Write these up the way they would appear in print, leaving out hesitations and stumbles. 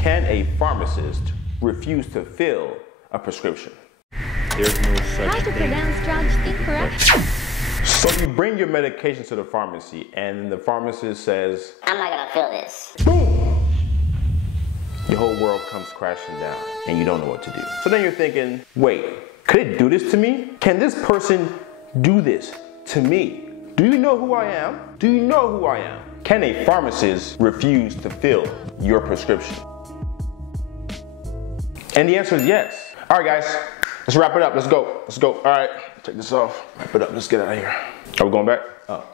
Can a pharmacist refuse to fill a prescription? There's no such How to thing. pronounce drugs incorrect? So you bring your medication to the pharmacy and the pharmacist says, I'm not gonna fill this. boom! Your whole world comes crashing down and you don't know what to do. So then you're thinking, wait, could it do this to me? Can this person do this to me? Do you know who I am? Do you know who I am? Can a pharmacist refuse to fill your prescription? And the answer is yes. All right, guys, let's wrap it up. Let's go. Let's go. All right, check this off. Wrap it up. Let's get out of here. Are we going back? Oh.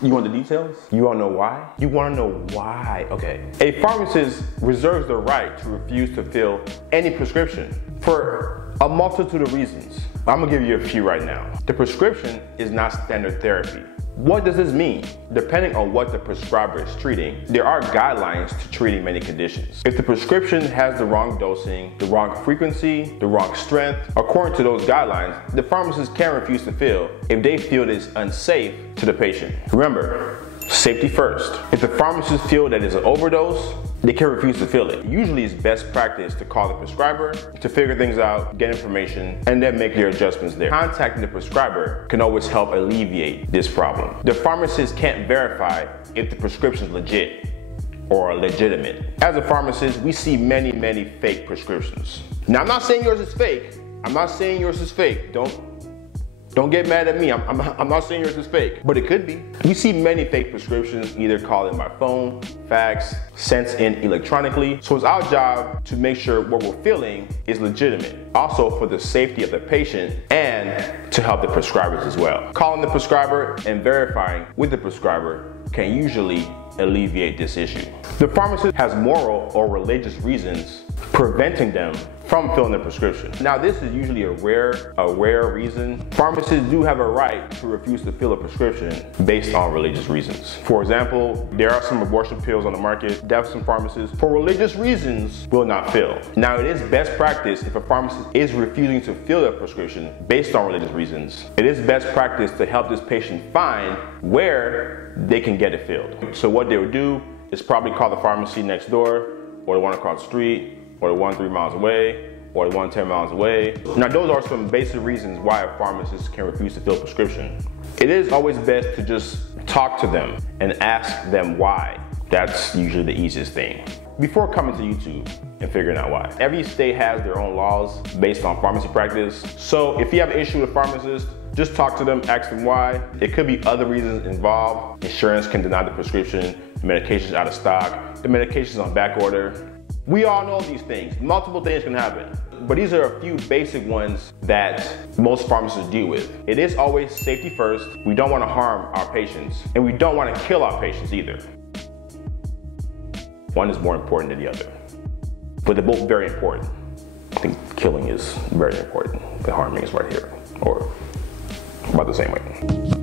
You want the details? You want to know why? You want to know why? Okay. A pharmacist reserves the right to refuse to fill any prescription for a multitude of reasons. I'm gonna give you a few right now. The prescription is not standard therapy. What does this mean? Depending on what the prescriber is treating, there are guidelines to treating many conditions. If the prescription has the wrong dosing, the wrong frequency, the wrong strength, according to those guidelines, the pharmacist can refuse to fill if they feel it is unsafe to the patient. Remember, safety first. If the pharmacist feel that it's an overdose, they can refuse to fill it. Usually it's best practice to call the prescriber to figure things out, get information, and then make your adjustments there. Contacting the prescriber can always help alleviate this problem. The pharmacist can't verify if the prescription is legit or legitimate. As a pharmacist, we see many fake prescriptions. Now, I'm not saying yours is fake. I'm not saying yours is fake. Don't get mad at me. I'm not saying yours is fake, but it could be. We see many fake prescriptions either called in by phone, fax, sent in electronically. So it's our job to make sure what we're filling is legitimate. Also for the safety of the patient and to help the prescribers as well. Calling the prescriber and verifying with the prescriber can usually alleviate this issue. The pharmacist has moral or religious reasons preventing them from filling the prescription. Now, this is usually a rare reason. Pharmacists do have a right to refuse to fill a prescription based on religious reasons. For example, there are some abortion pills on the market that some pharmacists, for religious reasons, will not fill. Now, it is best practice if a pharmacist is refusing to fill a prescription based on religious reasons. It is best practice to help this patient find where they can get it filled. So what they would do is probably call the pharmacy next door, or the one across the street, or the one 3 miles away, or the one 10 miles away. Now, those are some basic reasons why a pharmacist can refuse to fill a prescription. It is always best to just talk to them and ask them why. That's usually the easiest thing before coming to YouTube and figuring out why. Every state has their own laws based on pharmacy practice. So if you have an issue with a pharmacist, just talk to them, ask them why. It could be other reasons involved. Insurance can deny the prescription, the medication's out of stock, the medication's on back order. We all know these things. Multiple things can happen. But these are a few basic ones that most pharmacists deal with. It is always safety first. We don't want to harm our patients, and we don't want to kill our patients either. One is more important than the other, but they're both very important. I think killing is very important. The harming is right here, or about the same way.